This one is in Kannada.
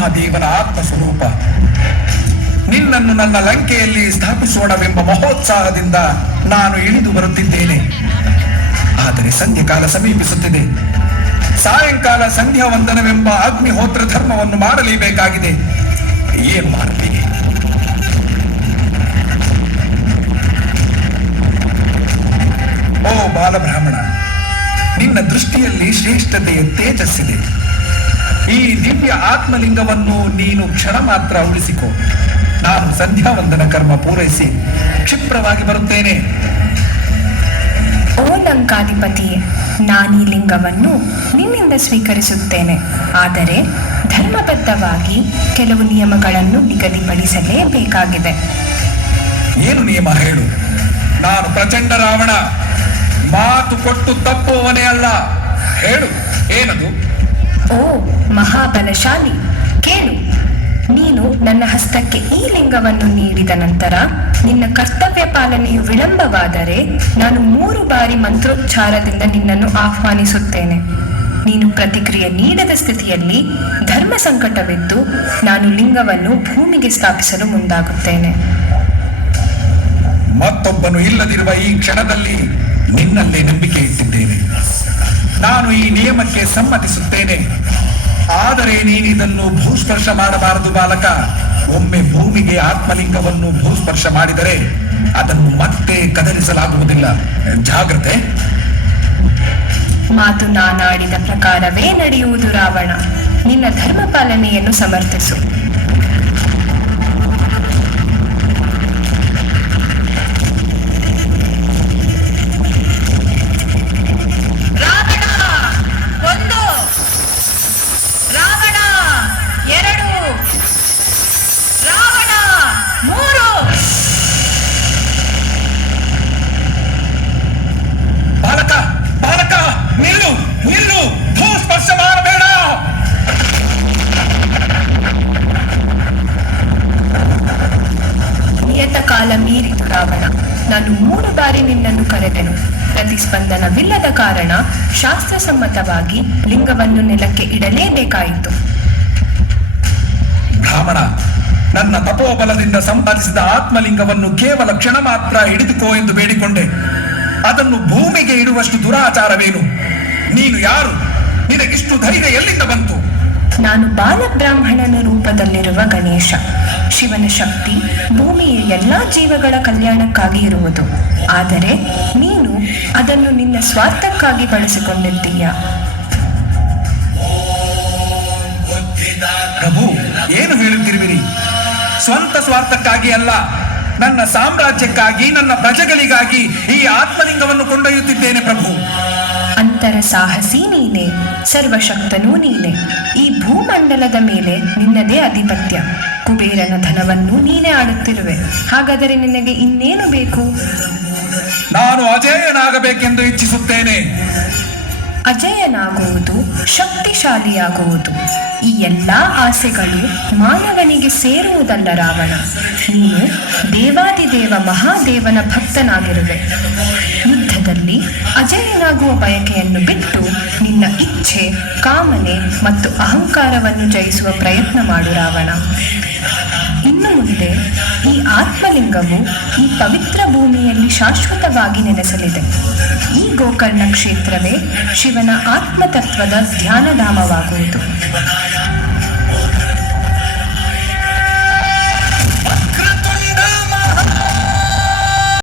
ಮಹಾದೇವನ ಆತ್ಮಸ್ವರೂಪ. ನಿನ್ನನ್ನು ನನ್ನ ಲಂಕೆಯಲ್ಲಿ ಸ್ಥಾಪಿಸೋಣವೆಂಬ ಮಹೋತ್ಸಾಹದಿಂದ ನಾನು ಇಳಿದು ಬರುತ್ತಿದ್ದೇನೆ. ಆದರೆ ಸಂಧ್ಯಕಾಲ ಸಮೀಪಿಸುತ್ತಿದೆ. ಸಾಯಂಕಾಲ ಸಂಧ್ಯಾ ವಂದನವೆಂಬ ಅಗ್ನಿಹೋತ್ರ ಧರ್ಮವನ್ನು ಮಾಡಲೇಬೇಕಾಗಿದೆ. ಏನು ಮಾಡಲಿ? ಓ ಬಾಲಬ್ರಾಹ್ಮಣ, ನಿನ್ನ ದೃಷ್ಟಿಯಲ್ಲಿ ಶ್ರೇಷ್ಠತೆಯ ತೇಜಸ್ಸಿದೆ. ಈ ದಿವ್ಯ ಆತ್ಮಲಿಂಗವನ್ನು ನೀನು ಕ್ಷಣ ಮಾತ್ರ ಉಳಿಸಿಕೊ. ನಾನು ಸಂಧ್ಯಾ ವಂದನ ಕರ್ಮ ಪೂರೈಸಿ ಕ್ಷಿಪ್ರವಾಗಿ ಬರುತ್ತೇನೆ. ಓ ಲಂಕಾಧಿಪತಿಯೇ, ನಾನೀ ಲಿಂಗವನ್ನು ನಿನ್ನಿಂದ ಸ್ವೀಕರಿಸುತ್ತೇನೆ. ಆದರೆ ಧರ್ಮಬದ್ಧವಾಗಿ ಕೆಲವು ನಿಯಮಗಳನ್ನು ನಿಗದಿಪಡಿಸಲೇಬೇಕಾಗಿದೆ. ಏನು ನಿಯಮ ಹೇಳು? ನಾನು ಪ್ರಚಂಡ ರಾವಣ, ಮಾತು ಕೊಟ್ಟು ತಪ್ಪುವವನೇ ಅಲ್ಲ. ಹೇಳು, ಏನದು? ಓ ಮಹಾಬಲಶಾಲಿ, ಕೇಳು. ನೀನು ನನ್ನ ಹಸ್ತಕ್ಕೆ ಈ ಲಿಂಗವನ್ನು ನೀಡಿದ ನಂತರ ನಿನ್ನ ಕರ್ತವ್ಯ ಪಾಲನೆಯು ವಿಳಂಬವಾದರೆ ನಾನು 3 ಬಾರಿ ಮಂತ್ರೋಚ್ಚಾರದಿಂದ ನಿನ್ನನ್ನು ಆಹ್ವಾನಿಸುತ್ತೇನೆ. ನೀನು ಪ್ರತಿಕ್ರಿಯೆ ನೀಡದ ಸ್ಥಿತಿಯಲ್ಲಿ ಧರ್ಮ ಸಂಕಟವಿದ್ದು ನಾನು ಲಿಂಗವನ್ನು ಭೂಮಿಗೆ ಸ್ಥಾಪಿಸಲು ಮುಂದಾಗುತ್ತೇನೆ. ಮತ್ತೊಬ್ಬನು ಇಲ್ಲದಿರುವ ಈ ಕ್ಷಣದಲ್ಲಿ ನಿನ್ನಲ್ಲೇ ನಂಬಿಕೆ ಇಟ್ಟಿದ್ದೇನೆ. ನಾನು ಈ ನಿಯಮಕ್ಕೆ ಸಮ್ಮತಿಸುತ್ತೇನೆ. ಆದರೆ ನೀನಿದನ್ನು ಭೂಸ್ಪರ್ಶ ಮಾಡಬಾರದು ಬಾಲಕ. ಒಮ್ಮೆ ಭೂಮಿಗೆ ಆತ್ಮಲಿಂಗವನ್ನು ಭೂಸ್ಪರ್ಶ ಮಾಡಿದರೆ ಅದನ್ನು ಮತ್ತೆ ಕದಲಿಸಲಾಗುವುದಿಲ್ಲ. ಜಾಗ್ರತೆ. ಮಾತು ನಾನಾಡಿದ ಪ್ರಕಾರವೇ ನಡೆಯುವುದು ರಾವಣ. ನಿನ್ನ ಧರ್ಮ ಪಾಲನೆಯನ್ನು ಸಮರ್ಥಿಸು. ಕಾಲ ಮೀರಿತು ರಾವಣ. ನಾನು 3 ಬಾರಿ ನಿನ್ನನ್ನು ಕರೆದೆನು. ಪ್ರತಿಸ್ಪಂದನವಿಲ್ಲದ ಕಾರಣ ಶಾಸ್ತ್ರಸಮ್ಮತವಾಗಿ ಲಿಂಗವನ್ನು ನೆಲಕ್ಕೆ ಇಡಲೇಬೇಕಾಯಿತು. ಬ್ರಾಹ್ಮಣ, ನನ್ನ ತಪೋಬಲದಿಂದ ಸಂಪಾದಿಸಿದ ಆತ್ಮಲಿಂಗವನ್ನು ಕೇವಲ ಕ್ಷಣ ಮಾತ್ರ ಹಿಡಿದುಕೋ ಎಂದು ಬೇಡಿಕೊಂಡೆ. ಅದನ್ನು ಭೂಮಿಗೆ ಇಡುವಷ್ಟು ದುರಾಚಾರವೇನು? ನೀನು ಯಾರು? ನಿನಗಿಷ್ಟು ಧೈರ್ಯ ಎಲ್ಲಿಂದ ಬಂತು? ನಾನು ಬಾಲಬ್ರಾಹ್ಮಣನ ರೂಪದಲ್ಲಿರುವ ಗಣೇಶ. ಶಿವನ ಶಕ್ತಿ ಭೂಮಿಯ ಎಲ್ಲಾ ಜೀವಗಳ ಕಲ್ಯಾಣಕ್ಕಾಗಿ ಇರುವುದು. ಆದರೆ ನೀನು ಅದನ್ನು ನಿನ್ನ ಸ್ವಾರ್ಥಕ್ಕಾಗಿ ಬಳಸಿಕೊಂಡಿದ್ದೀಯ. ಪ್ರಭು, ಏನು ಹೇಳುತ್ತಿರುವಿರಿ? ಸ್ವಂತ ಸ್ವಾರ್ಥಕ್ಕಾಗಿ ಅಲ್ಲ, ನನ್ನ ಸಾಮ್ರಾಜ್ಯಕ್ಕಾಗಿ, ನನ್ನ ಪ್ರಜೆಗಳಿಗಾಗಿ ಈ ಆತ್ಮಲಿಂಗವನ್ನು ಕೊಂಡೊಯ್ಯುತ್ತಿದ್ದೇನೆ ಪ್ರಭು. ಅಂತರ ಸಾಹಸಿ ನೀನೆ, ಸರ್ವಶಕ್ತನೂ ನೀನೆ. ಈ ಭೂಮಂಡಲದ ಮೇಲೆ ನಿನ್ನದೇ ಅಧಿಪತ್ಯ. ಕುಬೇರನ ಧನವನ್ನು ನೀನೇ ಆಡುತ್ತಿರುವೆ. ಹಾಗಾದರೆ ನಿನಗೆ ಇನ್ನೇನು ಬೇಕು? ನಾನು ಅಜೇಯನಾಗಬೇಕೆಂದು ಇಚ್ಛಿಸುತ್ತೇನೆ. ಅಜೇಯನಾಗುವುದು, ಶಕ್ತಿಶಾಲಿಯಾಗುವುದು, ಈ ಎಲ್ಲ ಆಸೆಗಳು ಮಾನವನಿಗೆ ಸೇರುವುದಲ್ಲ ರಾವಣ. ನೀನು ದೇವಾದಿದೇವ ಮಹಾದೇವನ ಭಕ್ತನಾಗಿರುವೆ. ಯುದ್ಧದಲ್ಲಿ ಅಜೇಯನಾಗುವ ಬಯಕೆಯನ್ನು ಬಿಟ್ಟು ನಿನ್ನ ಇಚ್ಛೆ, ಕಾಮನೆ ಮತ್ತು ಅಹಂಕಾರವನ್ನು ಜಯಿಸುವ ಪ್ರಯತ್ನ ಮಾಡು ರಾವಣ. ಇನ್ನು ಮುಂದೆ ಈ ಆತ್ಮಲಿಂಗವು ಈ ಪವಿತ್ರ ಭೂಮಿಯಲ್ಲಿ ಶಾಶ್ವತವಾಗಿ ನೆಲೆಸಲಿದೆ. ಈ ಗೋಕರ್ಣ ಕ್ಷೇತ್ರವೇ ಶಿವನ ಆತ್ಮತತ್ವದ ಧ್ಯಾನಧಾಮವಾಗುವುದು.